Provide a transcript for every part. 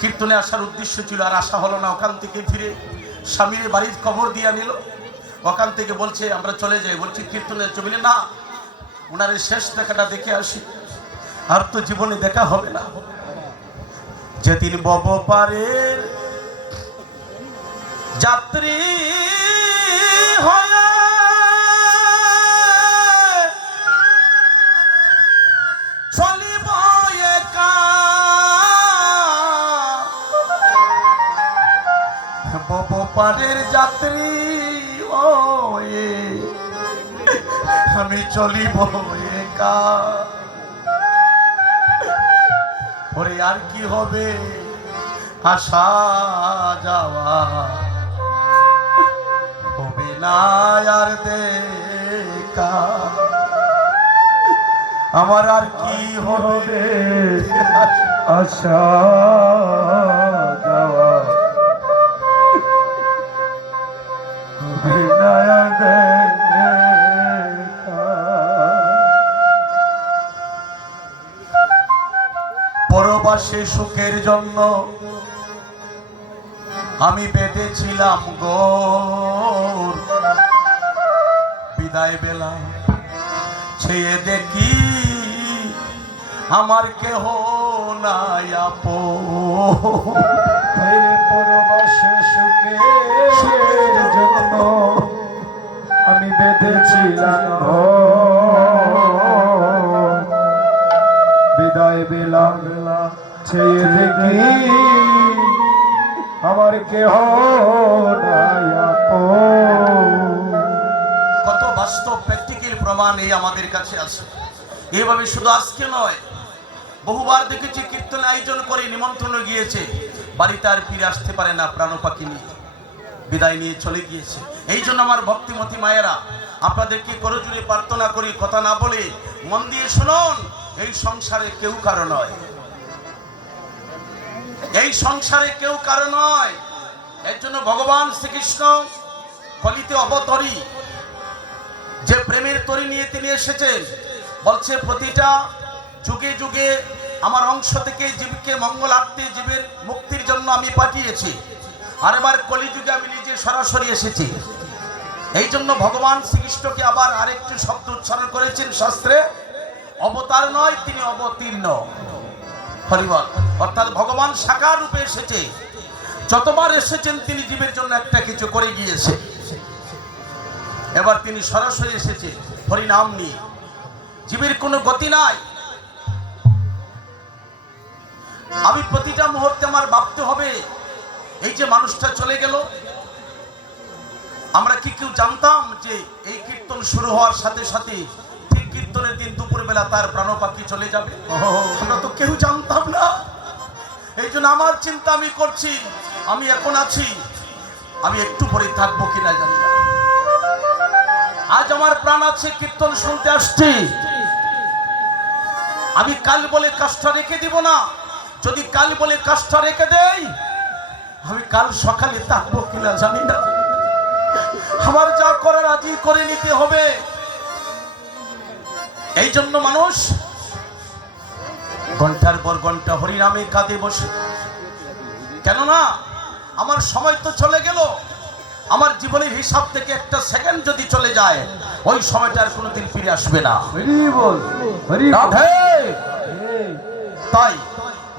কীর্তনে আসার উদ্দেশ্য ছিল, আর আসা হলো না। ওখান থেকে ফিরে স্বামীর বাড়ির খবর দিয়া নিল। ওখান থেকে বলছে আমরা চলে যাই। বলছি কীর্তনের জমিনে না, ওনার শেষ দেখাটা দেখে আসি, আর তো জীবনে দেখা হবে না। যেদিন বব পারের যাত্রী হয়ে চলিব একা, বব পারের যাত্রী হয়ে আমি চলিব একা। ওরে আর কি হবে আসা যাওয়া, হবে না আর দেখা। আমার আর কি হবে আসা যাওয়া, বিনা দেখা। পরবাসে সুখের জন্য আমি বেঁধেছিলাম গোর, বিদায় বেলা ছেয়ে দেখি আমার কেহ নাই আপন। পরবাসে সুখের জন্য আমি বেঁধেছিলাম বিদায় বেলা ছেয়ে দেখি আমার কেহ নাই আপন। কত বাস্তব প্র্যাকটিক্যাল প্রমাণ এই আমাদের কাছে আছে। এইভাবে শুধু আজকে নয়, বহুবার দেখেছি কীর্তনে আয়োজন করে নিমন্ত্রণ গিয়েছে, বাড়িতে আর ফিরে আসতে পারে না, প্রাণ পাখি নিয়ে বিদায় নিয়ে চলে গিয়েছে। এই জন্য আমার ভক্তিমতী মায়েরা, আপনাদেরকে করজোড়ে প্রার্থনা করি, কথা না বলে মন দিয়ে শুনুন। এই সংসারে কেউ কারো নয়, এই সংসারে কেউ কারো নয়। এর জন্য ভগবান শ্রীকৃষ্ণ কলিতে অবতরী যে প্রেমের তরী নিয়ে তিনি এসেছেন, বলছে প্রতিটা যুগে যুগে আমার অংশ থেকে জীবকে মঙ্গলার্থে, জীবের মুক্তির জন্য আমি পাঠিয়েছি, আর এবার কলিযুগে আমি নিজে সরাসরি এসেছি। এই জন্য ভগবান শ্রীকৃষ্ণকে আবার আরেকটি শব্দ উচ্চারণ করেছেন শাস্ত্রে, অবতার নয়, তিনি অবতীর্ণ। হরিবল। অর্থাৎ ভগবান সাকার রূপে এসেছে, যতবার এসেছেন তিনি জীবের জন্য একটা কিছু করে গিয়েছে। এবার তিনি সরাসরি এসেছে হরিনাম নিয়ে। জীবের কোনো গতি নাই। আমি প্রতিটা মুহূর্তে আমার ভাবতে হবে, এই যে মানুষটা চলে গেল, আমরা কি কেউ জানতাম যে এই কীর্তন শুরু হওয়ার সাথে সাথে ঠিক কীর্তনের দিন দুপুরবেলা তার প্রাণ পাখি চলে যাবে? আমরা তো কেউ জানতাম না। এই জন্য আমার চিন্তা আমি করছি, আমি এখন আছি, আমি একটু পরে থাকবো কিনা জানি না। আজ আমার প্রাণ আছে, কীর্তন শুনতে আসছি, আমি কাল বলে কাজটা রেখে দিব না। যদি কাল বলে কাজটা রেখে দেই, আমি কাল সকালে থাকবো কিনা জানি না। আমার যা করার আজই করে নিতে হবে। এই জন্য মানুষ ঘন্টার পর ঘন্টা হরিনামে কাঁদে বসে। কেননা আমার সময় তো চলে গেল, আমার জীবনের হিসাব থেকে একটা সেকেন্ড যদি চলে যায়, ওই সময়টা আর কোনোদিন ফিরে আসবে না। তাই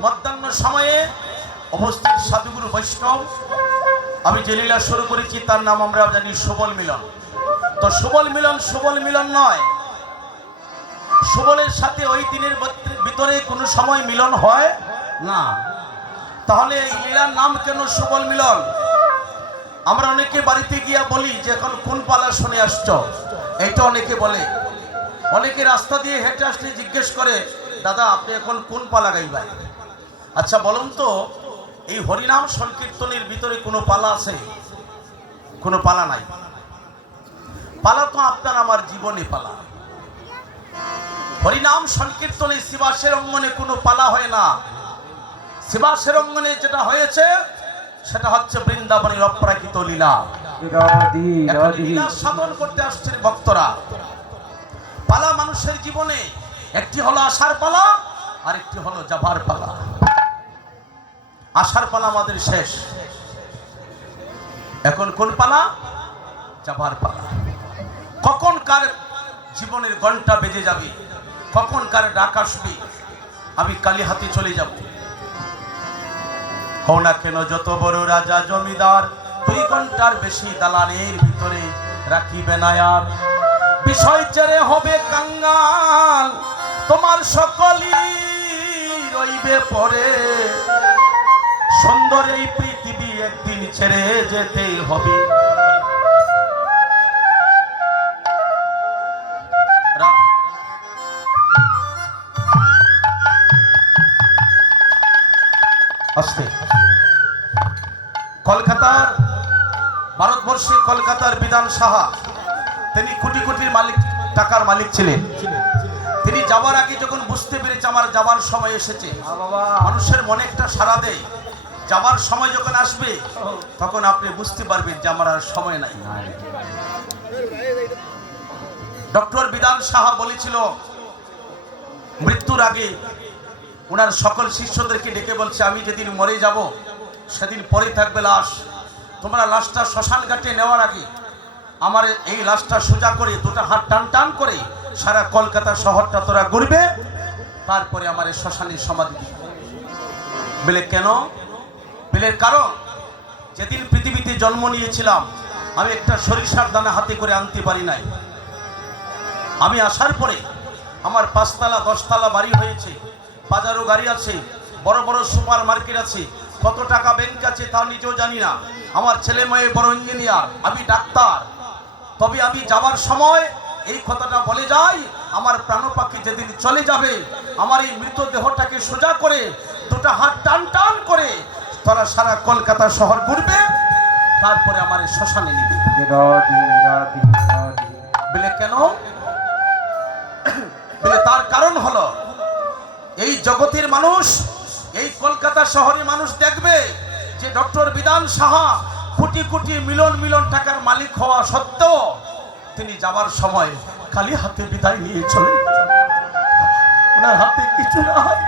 মধ্যাহ্ন সময়ে উপস্থিত সাধুগুরু বৈষ্ণব, আমি যে লীলা শুরু করেছি তার নাম আমরা জানি সুবল মিলন। তো সুবল মিলন নয়, সুবলের সাথে ওই দিনের ভিতরে কোনো সময় মিলন হয় না। তাহলে এই লীলার নাম কেন সুবল মিলন? আমরা অনেকে বাড়িতে গিয়া বলি যে এখন কোন পালা শুনে আসছো, এইটা অনেকে বলে। অনেকে রাস্তা দিয়ে হেঁটে আসলে জিজ্ঞেস করে, দাদা আপনি এখন কোন পালা গাইবেন? আচ্ছা বলুন তো, এই হরিনাম সংকীর্তনের ভিতরে কোনো পালা আছে? কোনো পালা নাই। পালা তো আপনার আমার জীবনে পালা। হরিনাম সংকীর্তনে শিবাসের অঙ্গনে কোনো পালা হয় না। শিবাসের অঙ্গনে যেটা হয়েছে সেটা হচ্ছে বৃন্দাবনের অপ্রাকৃত লীলা। লীলা সাধন করতে আসছেন ভক্তরা। পালা মানুষের জীবনে একটি হলো আসার পালা, আর একটি হলো যাবার পালা। আসার পালা আমাদের শেষ, এখন কোন পালা? যাবার পালা। কখন কার জীবনের ঘন্টা বেজে যাবে, কখন কার ডাক আসবে, আমি কালী হাতে চলে যাব। হও না কেন যত বড় রাজা জমিদার, 2 ঘন্টার বেশি দালানের ভিতরে রাখিবে না আর। বিষয় চেরে হবে কাঙ্গাল, তোমার সকলই রইবে পরে। সুন্দর এই পৃথিবী একদিন ছেড়ে যেতেই হবে। আস্তে। কলকাতার, ভারতবর্ষে কলকাতার বিধান সাহা, তিনি কোটি কোটির মালিক, টাকার মালিক ছিলেন। তিনি যাওয়ার আগে যখন বুঝতে পেরেছে আমার যাওয়ার সময় এসেছে, মানুষের মনে একটা সাড়া দেয়, যাওয়ার সময় যখন আসবে তখন আপনি বুঝতে পারবেন যে আমার আর সময় নাই। ডক্টর বিধান সাহা বলেছিল মৃত্যুর আগে ওনার সকল শিষ্যদেরকে ডেকে বলছে, আমি যেদিন মরে যাব সেদিন পরে থাকবে লাশ, তোমরা লাশটা শ্মশান ঘাটে নেওয়ার আগে আমার এই লাশটা সোজা করে 2টা হাত টান টান করে সারা কলকাতা শহরটা তোরা ঘুরবে, তারপরে আমার এই শ্মশানে সমাধি। বলে কেন? বলে কারণ যেদিন পৃথিবীতে জন্ম নিয়েছিলাম আমি একটা সরিষার দানা হাতে করে আনতে পারি নাই। আমি আসার পরে আমার 5 তলা 10 তলা বাড়ি হয়েছে, বাজারও গাড়ি আছে, বড় বড় সুপার মার্কেট আছে, কত টাকা ব্যাংক আছে তাও নিজেও জানি না। আমার ছেলে মেয়ে বড় ইঞ্জিনিয়ার, আমি ডাক্তার। তবে আমি যাবার সময় এই কথাটা বলে যাই, আমার প্রাণ পাখি যেদিন চলে যাবে আমার এই মৃতদেহটাকে সোজা করে 2টা হাত টান টান করে তারা সারা কলকাতা শহর ঘুরবে, তারপরে আমার এই শ্মশানে নিবে। বলে কেন? বলে তার কারণ হলো এই জগতের মানুষ, এই কলকাতা শহরের মানুষ দেখবে যে ডক্টর বিধান সাহা কোটি কোটি মিলিয়ন মিলিয়ন টাকার মালিক হওয়া সত্ত্বেও তিনি যাবার সময় খালি হাতে বিদায় নিয়ে চলে, ওনার হাতে কিছু নাই।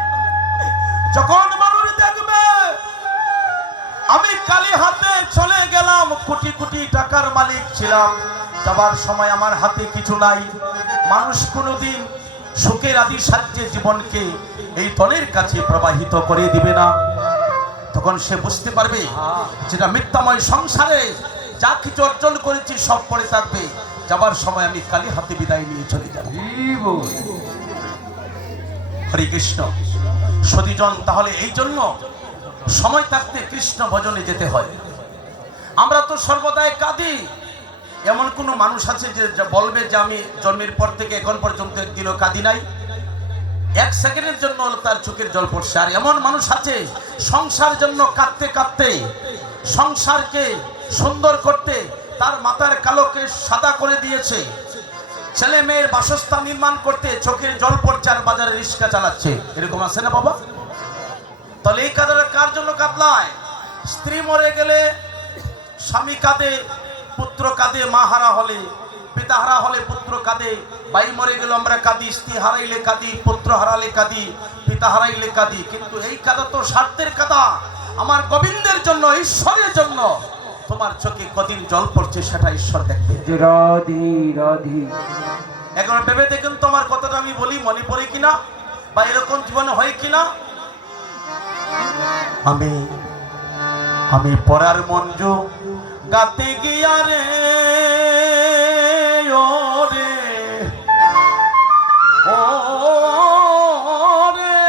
যখন মানুষ দেখবে আমি খালি হাতে চলে গেলাম, কোটি কোটি টাকার মালিক ছিলাম, যাবার সময় আমার হাতে কিছু নাই, মানুষ কোনোদিন সুখের আদি সাহায্যে জীবনকে এই দলের কাছে প্রবাহিত করে দিবে না। তখন সে বুঝতে পারবে যেটা মিথ্যাময় সংসারে যা কিছু অর্জন করেছি সব পড়ে থাকবে, যাবার সময় আমি খালি হাতে বিদায় নিয়ে চলে যাব। হরে কৃষ্ণ সতীজন, তাহলে এই জন্য সময় থাকতে কৃষ্ণ ভজনে যেতে হয়। আমরা তো সর্বদাই কাঁদি, এমন কোনো মানুষ আছে যে বলবে যে আমি জন্মের পর থেকে এখন পর্যন্ত একদিনও কাঁদি নাই? 1 সেকেন্ডের জন্য তার চোখের জল পড়ছে। আর এমন মানুষ আছে সংসার জন্য কাঁদতে কাঁদতে, সংসারকে সুন্দর করতে তার মাথার কালোকে সাদা করে দিয়েছে, ছেলে মেয়ের বাসস্থান নির্মাণ করতে চোখের জল পড়ছে আর বাজারে রিক্সা চালাচ্ছে। এরকম আছে না বাবা? তাহলে এই কাজটা কার জন্য কাঁদলায়? স্ত্রী মরে গেলে স্বামী কাঁদে, পুত্র কাঁদে, মা হারা হলে, পিতা হারা হলে পুত্র কাঁদে, ভাই মরে গেল আমরা কাঁদি, স্ত্রী হারাইলে কাঁদি, পুত্র হারালে কাঁদি, পিতা হারাইলে কাঁদি। কিন্তু এই কাঁদা তো স্বার্থের কাঁদা, আমার গোবিন্দের জন্য, ঈশ্বরের জন্য। তোমার চোখে কদিন জল পড়ছে সেটা ঈশ্বর দেখবে। এখন ভেবে দেখুন তোমার কথাটা আমি বলি মনে পড়ে কিনা, বা এরকম জীবনে হয় কিনা। আমি পরার মঞ্জু গাতে গিয়া রে ওরে ওরে,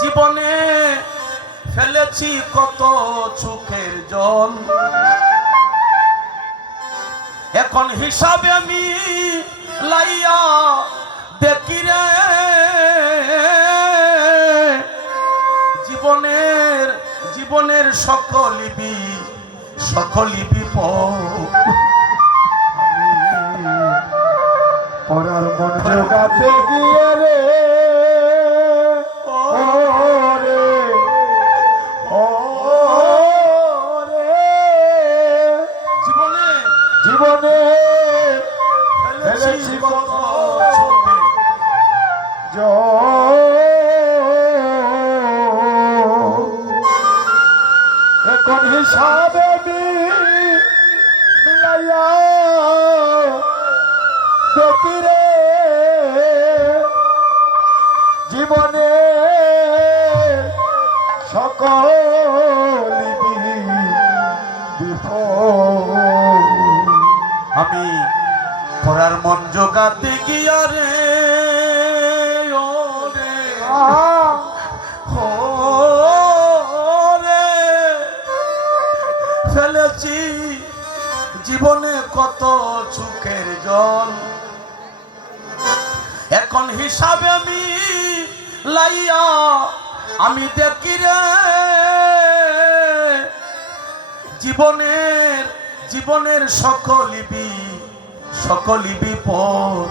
জীবনে ফেলেছি কত চোখের জল, এখন হিসাবে আমি লাইয়া দেখি রে, জীবনের সকলই বিপদ। পরার মন জোগাতে গিয়ে রে ওরে ওরে, জীবনে ফেলেছি কত চোখে জল, হিসাবে মিলাইয়া দেখি রে জীবনে সকল বিপদ আমি পরার মন জোগাতে গিয়া রে ও রে ও রে ফেলেছি জীবনে কত চোখের জল, এখন হিসাবে আমি লাইয়া আমি দেখি রে জীবনের সকলই বিপদ।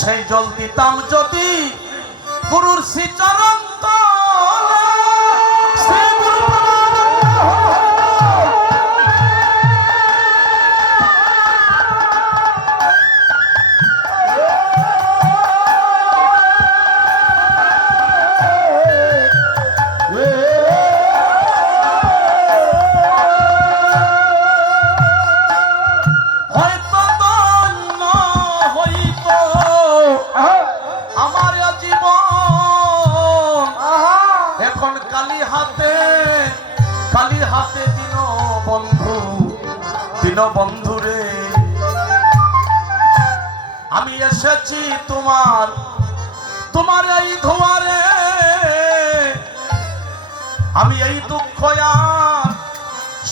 সেই জল দিতাম যদি গুরুর শ্রীচরণ তলে, শ্রী গুরু হাতে দিন বন্ধু রে, আমি এসেছি তোমার এই ধোয়ারে, আমি এই দুঃখ আর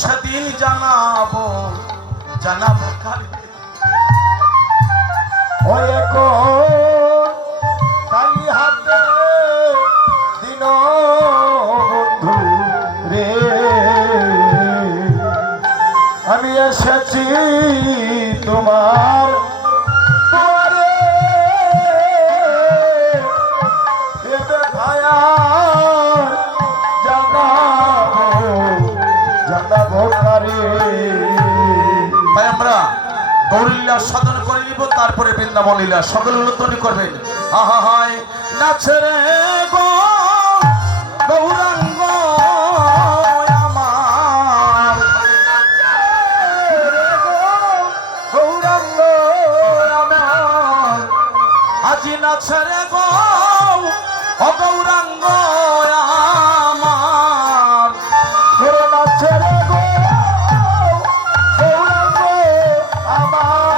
সেদিন জানাবো কালে। ওই কালি হাতে দিন বন্ধু রে, আমি এসেছি তোমার দুয়ারে, এবে ভায়ার জানাবো কারে। তাই আমরা গৌরীলীলা সাধন করে নিব, তারপরে বৃন্দাবন লীলা সকল উল্লঙ্ঘনী করবেন। আহা হায় নাচে রে গৌরাঙ্গ আমার, গৌরাঙ্গ আমার, আজি নাচে রে গৌরাঙ্গ